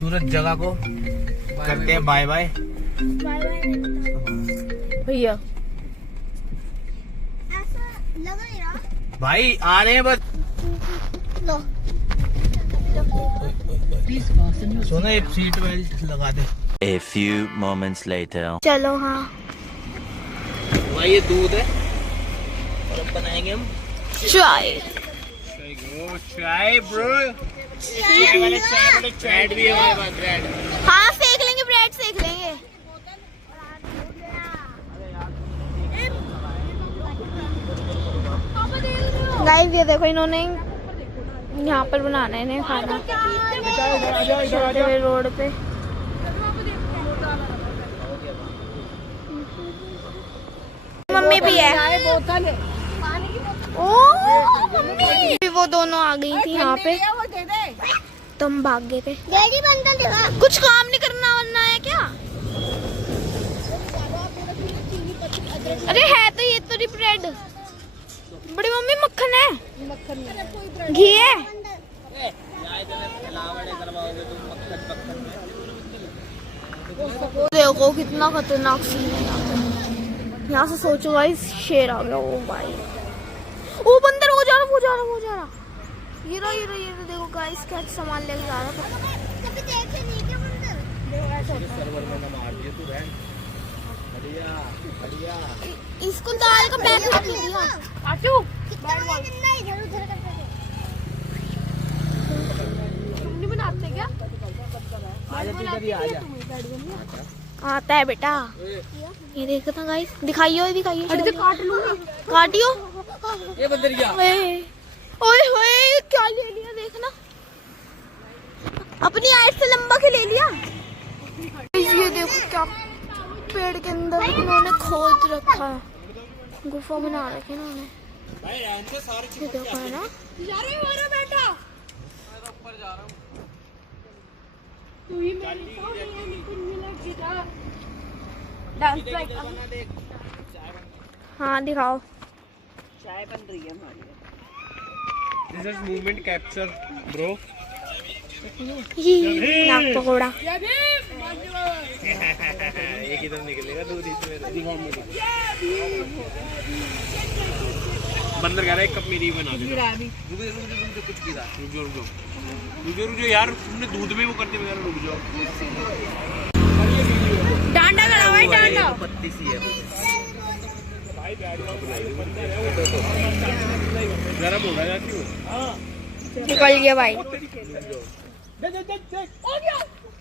सूरज जगह को करते हैं बाय बाय भैया। ऐसा लग नहीं रहा भाई आ रहे हैं बस। लो सोना एक सीट बेल्ट लगा दे। A few moments later. चलो हाँ भाई ये दूध है और अब बनाएंगे हम चाय। चाय ब्रो। ब्रेड भी है हमारे पास ब्रेड। हाँ सेक लेंगे, ब्रेड सेक लेंगे। गाइस ये देखो इन्होंने यहाँ पर बनाना है इन्हें खाना रोड पे। मम्मी भी है। ओ मम्मी वो दोनों आ गई थी यहाँ पे, तुम भाग गए थे। कुछ काम नहीं करना वरना है क्या? अरे है तो ये तो ब्रेड। बड़ी मम्मी मक्खन है, घी है। देखो कितना खतरनाक सीन है यहाँ से। सोचो गाइस शेर आ गया। ओ भाई ओ बंदर वो जा रहा वो जा रहा वो जा रहा। ये रहा ये रहा ये रहा। देखो गाइस क्या सामान लेके जा रहा था। कभी देखे नहीं क्या बंदर? सर्वर में ना मार दिया तू बहन। बढ़िया बढ़िया। इसको दाल का पैकेट रख दिया। आटू कितना इधर उधर करते थे। तुम नहीं बनाते क्या? आता है बेटा। ये देखो ना गाइस, दिखाइयो दिखाइयो। काट लूंगी। काटियो। ये बंदरिया। ओए होए क्या ले लिया देखना। अपनी आइट से लंबा के ले लिया। ये देखो क्या पेड़ के अंदर इन्होंने खोद रखा है, गुफा बना रखी है इन्होंने। ये देखो है ना। बेटा हाँ दिखाओ। चाय बन रही है हमारी। This is movement capture bro. नाक पकौड़ा। ये किधर निकलेगा दूध इसमें। बंदर कह रहा है एक कप मेरी बना दे। रुक कुछ गिरा। रुक जाओ यार, तुमने दूध में वो करते वगैरह रुक जाओ। डांडा लगा हुआ है डांडा। पत्ती सी है गरम हो गया क्यों? निकल गया भाई।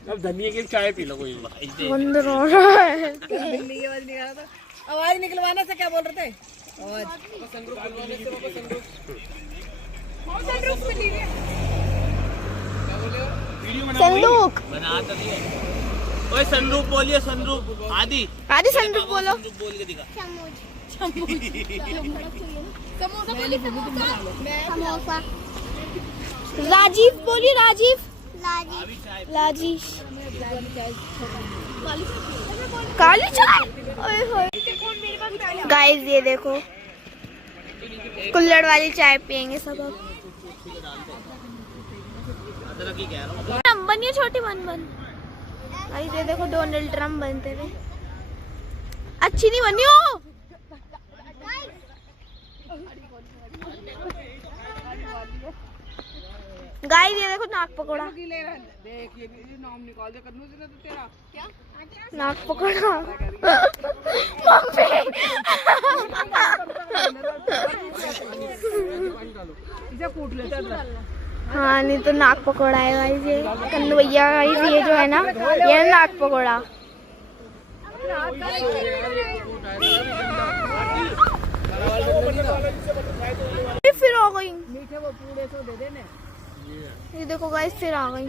अब धनिया की चाय पी लो कोई। बंदर हो रहा है। बिल्ली की आवाज निकाला था। आवाज निकलवाने से क्या बोल रहे थे? संदूक। बना तो दिए। ओए सनरूप बोलिए सनरूप। आदि आदि संदूक बोलो। बोल के दिखा। राजीव बोलिए राजीव। राजीव काली चाय। गाइस ये देखो कुल्हड़ वाली चाय पियेंगे सब अब। ट्रम्प बनिए छोटी बन बन। गाइस ये देखो डोनाल्ड ट्रम्प बनते हुए। अच्छी नहीं बनी हो। गाइस ये देखो नाक पकौड़ा। देख ये नाम निकाल दे करनू से तो तेरा क्या? नाक पकौड़ा। इसे कूट लेते। हाँ नहीं तो नाक पकौड़ा है गाइस ये। कन्नू भैया गाइस ये जो है ना ये है नाक पकौड़ा। फिर आ गई। मीठे वो पूरे सो दे देने। ये देखो गाइस फिर आ गई।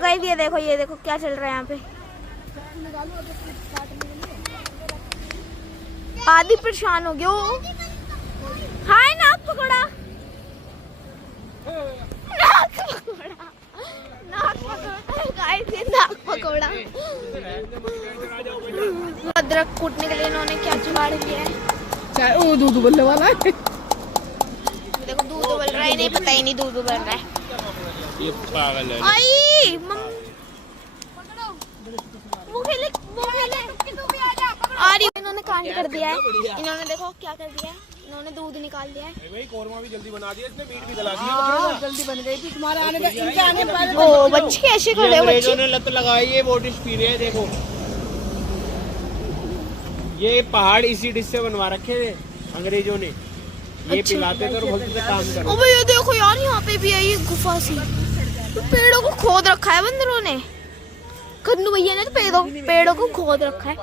गाइस ये देखो क्या चल रहा है यहाँ पे। आदि परेशान हो गया वो। हाय नाक पकौड़ा। नाक पकौड़ा। नाक पकौड़ा गाइस ये नाक पकौड़ा। अदरक कूटने के लिए इन्होंने क्या जुगाड़ किया है। चाय ओ दूध उबलने वाला है। देखो दूध उबल रहा है, नहीं पता ही नहीं दूध उबल रहा है। ये पागल है। आई कांड कर दिया है इन्होंने। देखो क्या कर दिया है इन्होंने, दूध निकाल दिया है। भाई कौरमा भी जल्दी बना दिया इसने, मीट भी गला दिया। हाँ, जल्दी बन गई थी तुम्हारे आने का, इनके आने के पहले। ओ बच्चे कैसे खड़े हो अंग्रेजों बच्चे। ने लत लगाई है, वो डिश पी रहे हैं। देखो ये पहाड़ इसी डिश से बनवा रखे थे अंग्रेजों ने, ये पिलाते थे और बोलते थे काम करो। ओ भैया देखो यार यहाँ पे भी है ये गुफा सी, पेड़ों को खोद रखा है बंदरों ने। खन्नू भैया ने तो पेड़ों को खोद रखा है।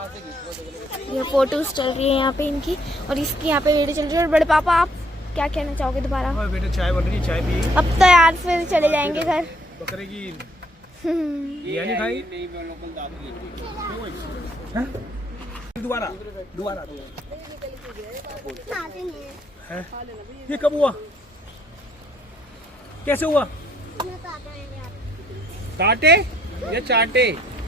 ये फोटोज चल रही है यहाँ पे इनकी, और इसकी यहाँ पे वीडियो चल रही है। और बड़े पापा आप क्या कहना चाहोगे दोबारा? बेटा चाय बन रही है, चाय पी। अब तो यार फिर चले जाएंगे घर। बकरे की ये नहीं खाई। दोबारा दोबारा है? ये कब हुआ, कैसे हुआ? काटे या चाटे?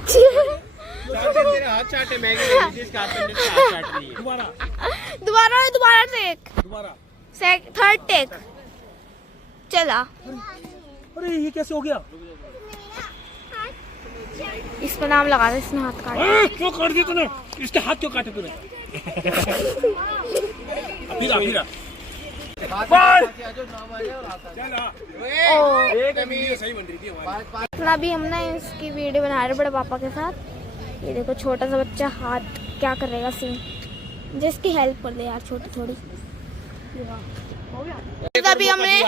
चाटे तेरे हाथ चाटे, मैं इसके हाथ में हाथ चाट लिए। दोबारा टेक, दोबारा थर्ड टेक चला। अरे ये कैसे हो गया? इस पर नाम लगा दे, इसने हाथ काटा। क्यों काट दिया तूने? इसके हाथ क्यों काटे तूने? फिर सही बन रही थी हमारी। इतना भी हम ना इसकी वीडियो बना रहे बड़े पापा के साथ। ये देखो छोटा सा बच्चा हाथ क्या करेगा सीन, जिसकी हेल्प कर दे यार छोटी थोड़ी। अभी हमने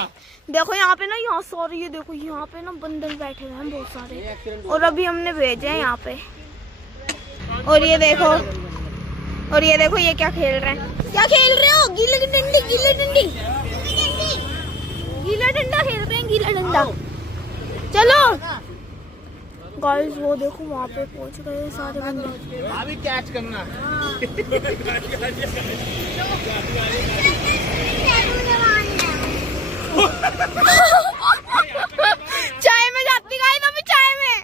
देखो यहाँ पे ना, यहाँ सॉरी ये देखो यहाँ पे ना बंदर बैठे हुए हैं बहुत सारे, और अभी हमने भेजे हैं यहाँ पे। और ये देखो ये क्या खेल रहे हैं? क्या खेल रहे हो? गीला डंडी खेल रहे हैं, गीला डंडा। चलो गाइस वो देखो वहाँ पे पहुँच गए सारे बंदे। अभी कैच करना। चाय में जाती गाइस, अभी चाय में।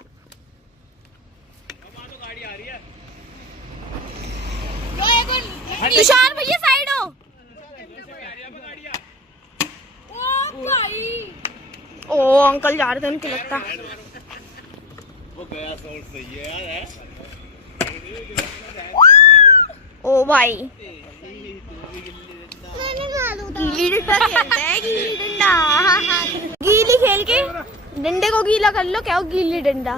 गाड़ी आ रही है। तुषार भैया साइड हो। ओ अंकल जा रहे थे, उनके लगता वो गया सोल सही है यार। ओ भाई गीली डंडा खेलता है, गीली डंडा। गीली खेल के डंडे को गीला कर लो, क्या हो गीली डंडा।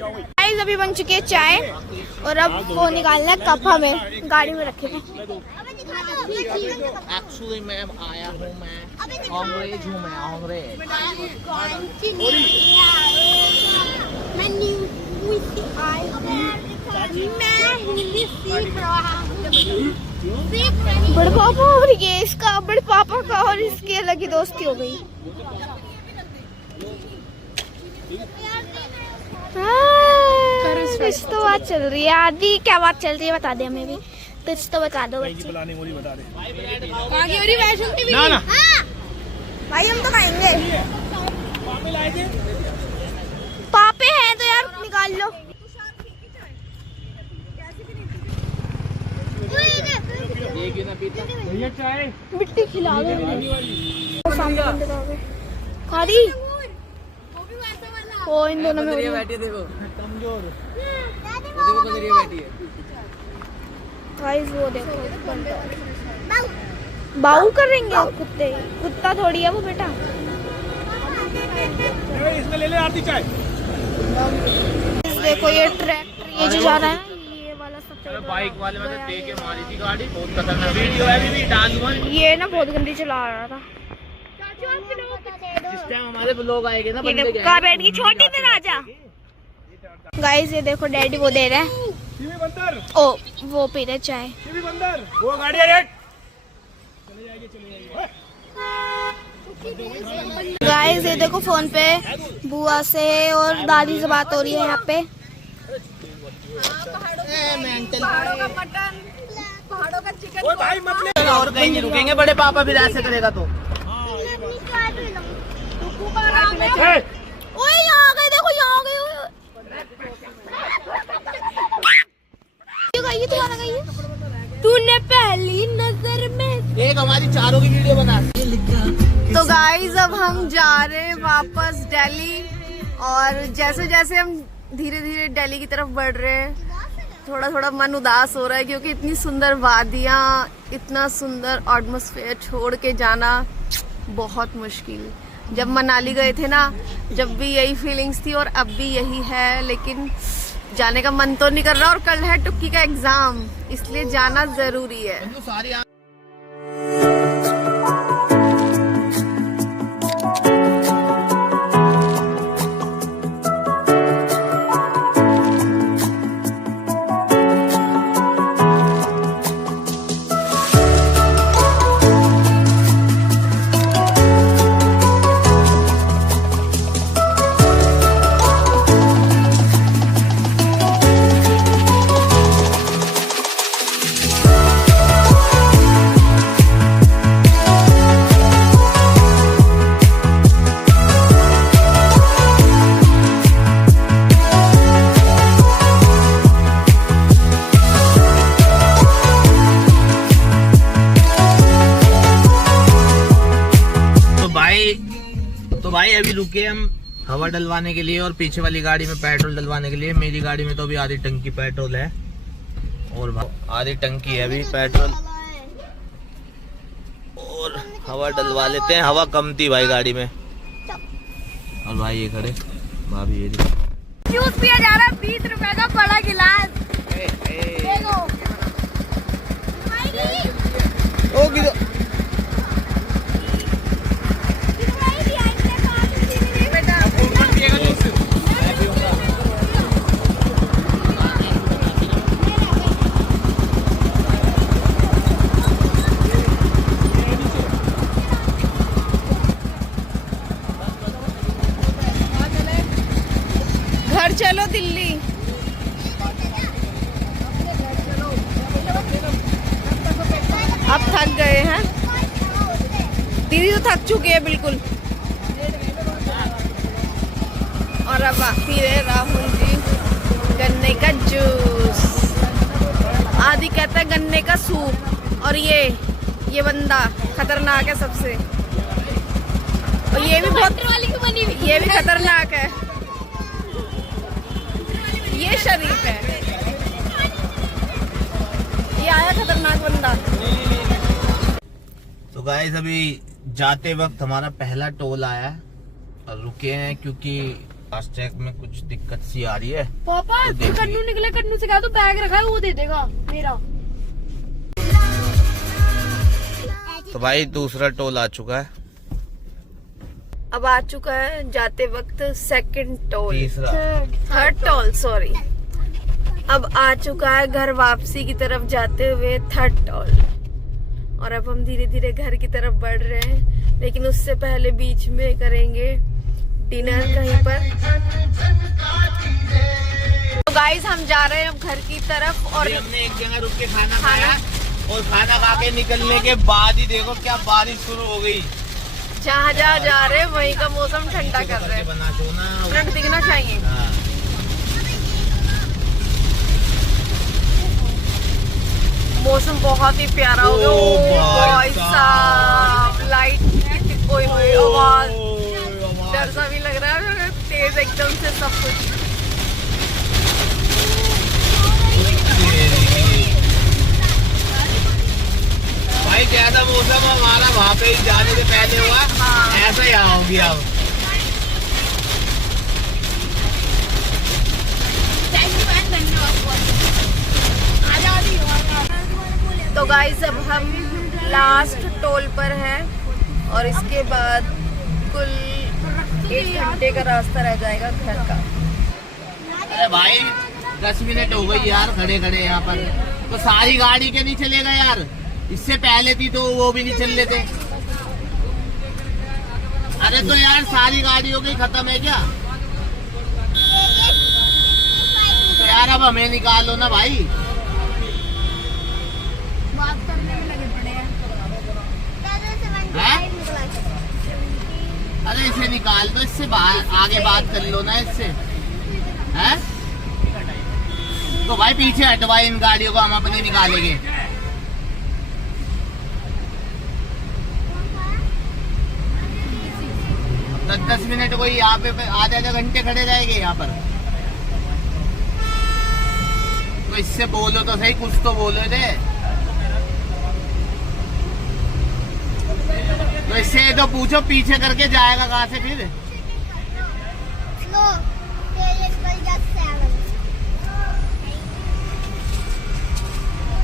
गाइस अभी बन चुकी है चाय, और अब वो निकालना है कप हमें गाड़ी में रखे थे। एक्चुअली मैम आया हूँ मैं, अंग्रेज हूँ मैं, अंग्रेज। बड़े पापा और ये इसका, बड़े पापा का और इसकी अलग ही दोस्ती हो गई। कुछ तो बात चल रही है। आदि क्या बात चल रही है बता दे हमें भी, कुछ तो बता दो बच्चे। बता दे। ना ना भाई हम तो खाएंगे। पापे हैं तो यार निकाल लो। भैया चाय मिट्टी खिला दो। खादी ओ इन दोनों में देखो कमजोर, देखो कदरिया बैठी है। गाइस वो देखो बाऊ करेंगे कुत्ते, कुत्ता थोड़ी है वो बेटा। इसमें ले ले आरती चाय। देखो ये ट्रैक्टर ये जो जा रहा है, ये वाला सफेद बाइक वाले में दे के मारी थी गाड़ी, बहुत खतरनाक वीडियो है। अभी भी डांस ये ना बहुत गंदी चला रहा था। जिस टाइम हमारे लोग आएंगे ना, ये देखो बैठ की छोटी सी राजा। गाइस ये देखो डैडी वो दे रहे हैं, बंदर ओ वो पी रहे चाय। बंदर वो गाड़ी है। गाइस ये देखो फोन पे बुआ से और दादी से बात हो रही है यहाँ पे। भाई मत ले, और कहीं नहीं रुकेंगे बड़े पापा, फिर ऐसे करेगा तो। ओए यहाँ आ गए, देखो यहाँ आ गए। ये तुम्हारा गई है, तूने पहली नजर में। एक हमारी चारों की वीडियो बना। तो गाइस अब हम जा रहे हैं वापस दिल्ली, और जैसे जैसे हम धीरे धीरे दिल्ली की तरफ बढ़ रहे हैं थोड़ा थोड़ा मन उदास हो रहा है क्योंकि इतनी सुंदर वादियाँ, इतना सुंदर एटमॉस्फेयर छोड़ के जाना बहुत मुश्किल। जब मनाली गए थे ना, जब भी यही फीलिंग्स थी और अब भी यही है, लेकिन जाने का मन तो नहीं कर रहा और कल है टुक्की का एग्जाम, इसलिए जाना जरूरी है। तो भाई अभी रुके हम हवा डलवाने के लिए और पीछे वाली गाड़ी में पेट्रोल डलवाने के लिए। मेरी गाड़ी में तो अभी आधी टंकी पेट्रोल है और आधी टंकी है अभी पेट्रोल, और हवा डलवा लेते हैं। हवा कम थी भाई गाड़ी में। और भाई ये खड़े भाभी, ये जूस पिया जा रहा है 20 रुपए का बड़ा गिलास। देखो ओ किधर घर चलो दिल्ली। अब थक गए हैं, दीदी तो थक चुकी है बिल्कुल। और अब पी रहे राहुल जी गन्ने का जूस। आदि कहता है गन्ने का सूप, और ये बंदा खतरनाक है सबसे, और ये भी बहुत ये भी खतरनाक है, ये शरीफ है, ये आया खतरनाक बंदा। तो गाइस अभी जाते वक्त हमारा पहला टोल आया है और रुके हैं क्योंकि फास्टैग में कुछ दिक्कत सी आ रही है। पापा तो कन्नू निकले, कन्नू से कहा तो बैग रखा है वो दे देगा मेरा। तो भाई दूसरा टोल आ चुका है। अब आ चुका है जाते वक्त सेकंड टोल, तीसरा थर्ड टोल सॉरी। अब आ चुका है घर वापसी की तरफ जाते हुए थर्ड टोल, और अब हम धीरे धीरे घर की तरफ बढ़ रहे हैं, लेकिन उससे पहले बीच में करेंगे डिनर कहीं पर। तो गाइस हम जा रहे हैं अब घर की तरफ, और हमने एक जगह रुक के खाना खाया और खाना खा के निकलने के बाद ही देखो क्या बारिश शुरू हो गई। जहाँ जहाँ जा रहे हैं वहीं का मौसम ठंडा कर रहे हैं। बना सोना फ्रंट दिखना चाहिए। हाँ। मौसम बहुत ही प्यारा हो गया। ओ भाई साहब, लाइट कोई हुई आवाज, डर सा भी लग रहा है, तेज एकदम से सब कुछ। भाई ज्यादा मौसम हमारा वहाँ पे ही जाने से पहले हुआ। हाँ। ऐसा ही आओगी अब। तो गाइस अब हम लास्ट टोल पर हैं और इसके बाद कुल 1 घंटे का रास्ता रह जाएगा घर का। अरे भाई 10 मिनट हो गई यार खड़े खड़े यहाँ पर, तो सारी गाड़ी के नहीं चलेगा यार। इससे पहले थी तो वो भी नहीं चल लेते। अरे तो यार सारी गाड़ियों की खत्म है क्या? तो यार अब हमें निकालो ना भाई। बात करने में लगे पड़े हैं। अरे इसे निकाल दो, इससे आगे बात कर लो ना इससे, है? तो भाई पीछे हटवाए इन गाड़ियों को, हम अपनी निकालेंगे। 10 मिनट कोई यहाँ पे आधे घंटे खड़े रहेंगे यहाँ पर। तो इससे बोलो तो सही, कुछ तो बोलो रे। तो इससे तो पूछो पीछे करके जाएगा कहाँ से फिर।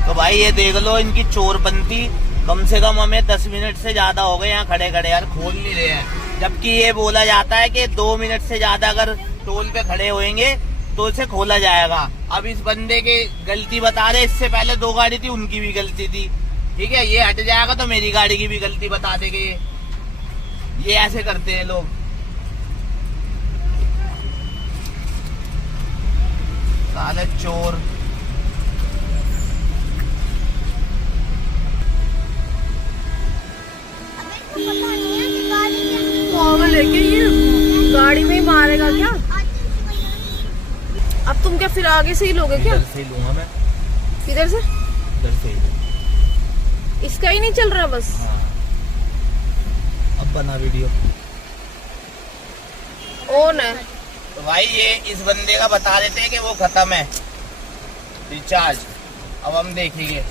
तो भाई ये देख लो इनकी चोरपंती। कम से कम हमें 10 मिनट से ज्यादा हो गए यहाँ खड़े खड़े यार, खोल नहीं रहे हैं। जबकि ये बोला जाता है कि 2 मिनट से ज्यादा अगर टोल पे खड़े होएंगे तो इसे खोला जाएगा। अब इस बंदे की गलती बता रहे, इससे पहले 2 गाड़ी थी उनकी भी गलती थी, ठीक है। ये हट जाएगा तो मेरी गाड़ी की भी गलती बता देंगे। ये ऐसे करते हैं लोग। साले चोर। पागल है क्या ये? गाड़ी में ही मारेगा क्या? अब तुम क्या फिर आगे से ही लोगे क्या? इधर से ही लूंगा मैं। किधर से? इधर से ही। इसका ही नहीं चल रहा बस। हाँ। अब बना वीडियो ऑन है। तो भाई ये इस बंदे का बता देते हैं कि वो खत्म है रिचार्ज। अब हम देखेंगे।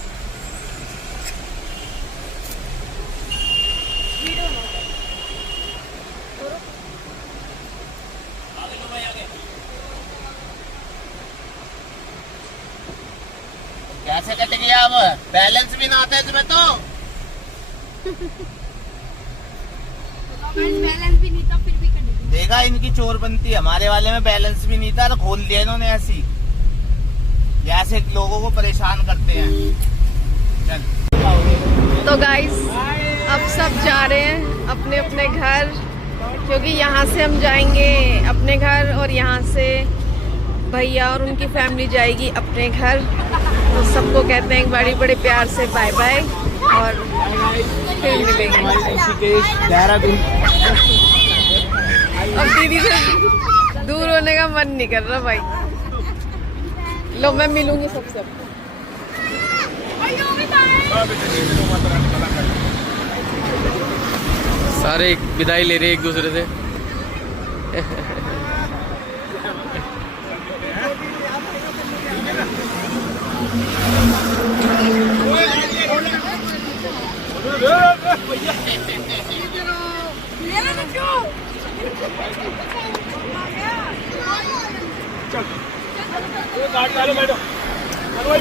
कैसे कट गया? अब बैलेंस भी ना आता है इसमें तो। बैलेंस भी नहीं था फिर भी कर दिया। देखा इनकी चोरपंती। हमारे वाले में बैलेंस भी नहीं था तो खोल दिया इन्होंने ऐसी। ऐसे लोगों को परेशान करते हैं। चल। तो गाइस अब सब जा रहे हैं अपने अपने घर, क्योंकि यहाँ से हम जाएंगे अपने घर और यहाँ से भैया और उनकी फैमिली जाएगी अपने घर। तो सबको कहते हैं बड़े बड़े प्यार से बाय बाय और फिर मिलेंगे। अब दीदी से दूर होने का मन नहीं कर रहा भाई। लो मैं मिलूंगी सबसे। सारे विदाई ले रहे एक दूसरे से।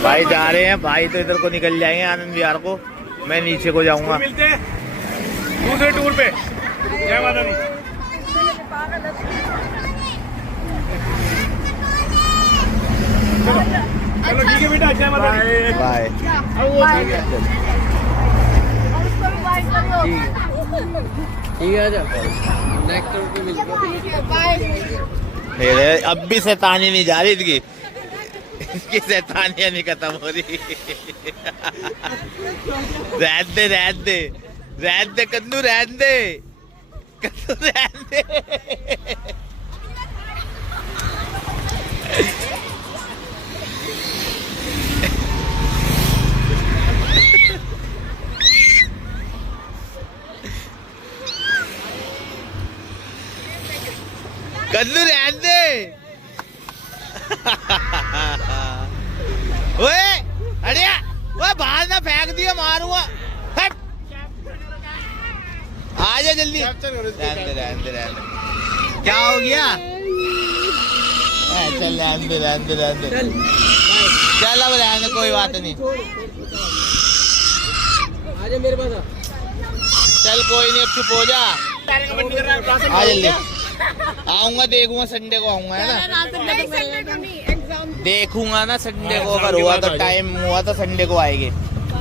भाई जा रहे हैं। भाई तो इधर को निकल जाएंगे आनंद विहार को, मैं नीचे को जाऊंगा। मिलते हैं दूसरे टूर पे। जय माता दी। चलो ठीक है बेटा, जय माता दी। बाय। ठीक है आजा। नेक्स्ट टूर पे मिलते हैं। अब भी शैतानी नहीं जा रही इसकी। इसकी शैतानियां नहीं खत्म हो रही। रहन दे रहन दे रहन दे कन्नू, रहन दे कन्नू, रहन दे। कन्नू रहन दे। ओए अड़िया, ओए बाहर ना फेंक दिया, मारूंगा। हट, आजा जल्दी। रहने दे रहने दे रहने दे। क्या हो गया? चल रहने दे रहने दे रहने दे। चल अब रहने दे, कोई बात नहीं। आजा मेरे पास। चल कोई नहीं, अब चुप हो जा। आ जल्दी। आऊंगा, देखूंगा संडे को आऊंगा, है ना? देखूंगा ना संडे को, अगर हुआ तो टाइम हुआ तो संडे को आएंगे।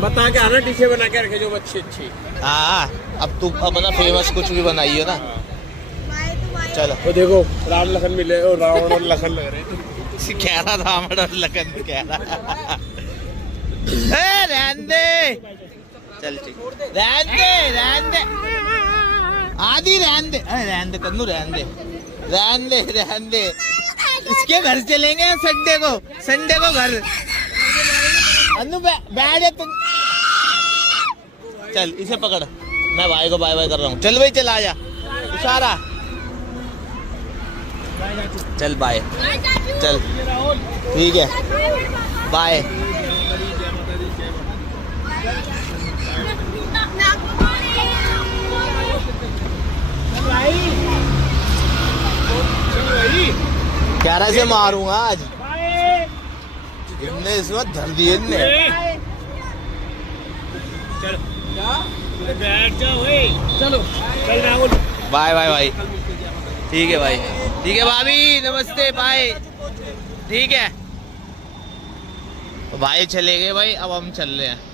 बता के आना, डिशे बना के रखे जो अच्छी अच्छी। हाँ अब तू अपना फेमस कुछ भी बनाइयो ना। चलो वो देखो राम लखन मिले और रावण और लखन लग रहे। कह रहा राम और लखन कह रहा। रहन दे, चल ठीक, रहन दे आदि, रहन दे, रहन दे कन्नू, रहन दे रहन दे रहन दे। इसके घर चलेंगे संडे को घर। अनु बैठ तुम। चल इसे पकड़, मैं भाई को बाय बाय कर रहा हूँ। चल भाई चल, आजा इशारा। चल बाय, चल ठीक है। बाय। क्यारा से मारूंगा आज, इनने इसमें धर दिए इनने। बैठ जाओ, चलो चल राहुल। बाय बाय भाई, ठीक है भाई, ठीक है भाभी, नमस्ते, बाय, ठीक है भाई। चले गए भाई, अब हम चल रहे हैं।